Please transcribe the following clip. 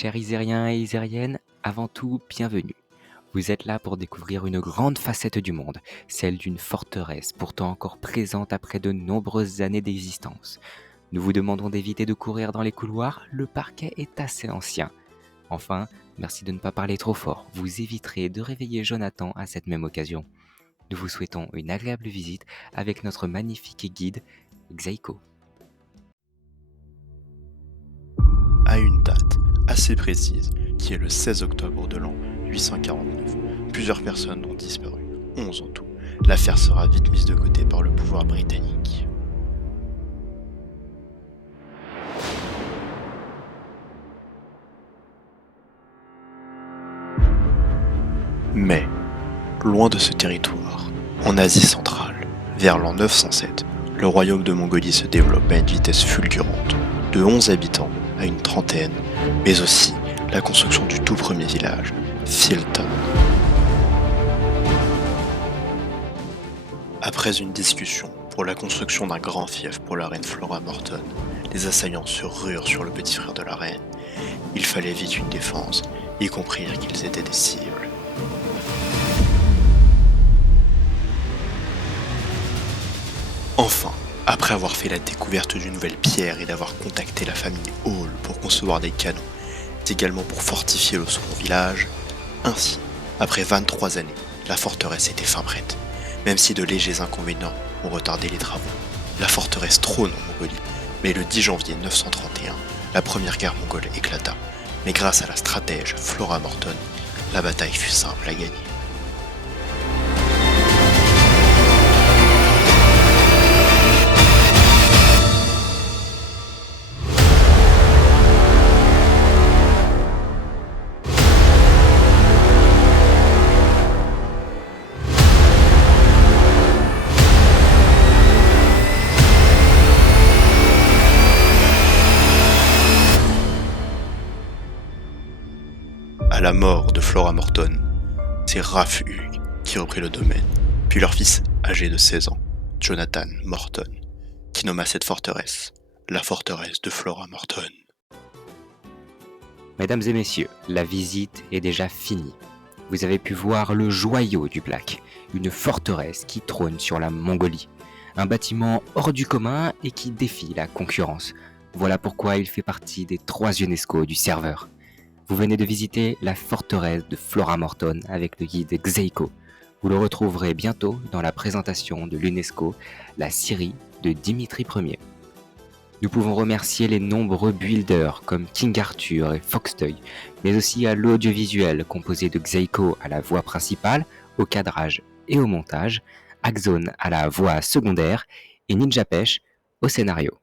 Chers Isériens et Isériennes, avant tout, bienvenue. Vous êtes là pour découvrir une grande facette du monde, celle d'une forteresse pourtant encore présente après de nombreuses années d'existence. Nous vous demandons d'éviter de courir dans les couloirs, le parquet est assez ancien. Enfin, merci de ne pas parler trop fort, vous éviterez de réveiller Jonathan à cette même occasion. Nous vous souhaitons une agréable visite avec notre magnifique guide, Xaiko. À une date assez précise, qui est le 16 octobre de l'an 849. Plusieurs personnes ont disparu, 11 en tout. L'affaire sera vite mise de côté par le pouvoir britannique. Mais, loin de ce territoire, en Asie centrale, vers l'an 907, le royaume de Mongolie se développe à une vitesse fulgurante, de 11 habitants à une trentaine, mais aussi la construction du tout premier village, Filton. Après une discussion pour la construction d'un grand fief pour la reine Flora Morton, les assaillants se ruèrent sur le petit frère de la reine. Il fallait vite une défense, y comprirent qu'ils étaient des cibles. Enfin, après avoir fait la découverte d'une nouvelle pierre et d'avoir contacté la famille Hall pour concevoir des canons, et également pour fortifier le second village, ainsi, après 23 années, la forteresse était fin prête. Même si de légers inconvénients ont retardé les travaux. La forteresse trône en Mongolie, mais le 10 janvier 931, la première guerre mongole éclata. Mais grâce à la stratège Flora Morton, la bataille fut simple à gagner. À la mort de Flora Morton, c'est Ralph Hugh qui reprit le domaine, puis leur fils âgé de 16 ans, Jonathan Morton, qui nomma cette forteresse la forteresse de Flora Morton. Mesdames et messieurs, la visite est déjà finie. Vous avez pu voir le joyau du Black, une forteresse qui trône sur la Mongolie. Un bâtiment hors du commun et qui défie la concurrence. Voilà pourquoi il fait partie des 3 UNESCO du serveur. Vous venez de visiter la forteresse de Flora Morton avec le guide Xaiko. Vous le retrouverez bientôt dans la présentation de l'UNESCO, la Syrie de Dimitri Ier. Nous pouvons remercier les nombreux builders comme King Arthur et Foxtoy, mais aussi à l'audiovisuel composé de Xaiko à la voix principale, au cadrage et au montage, Axone à la voix secondaire et Ninja Pêche au scénario.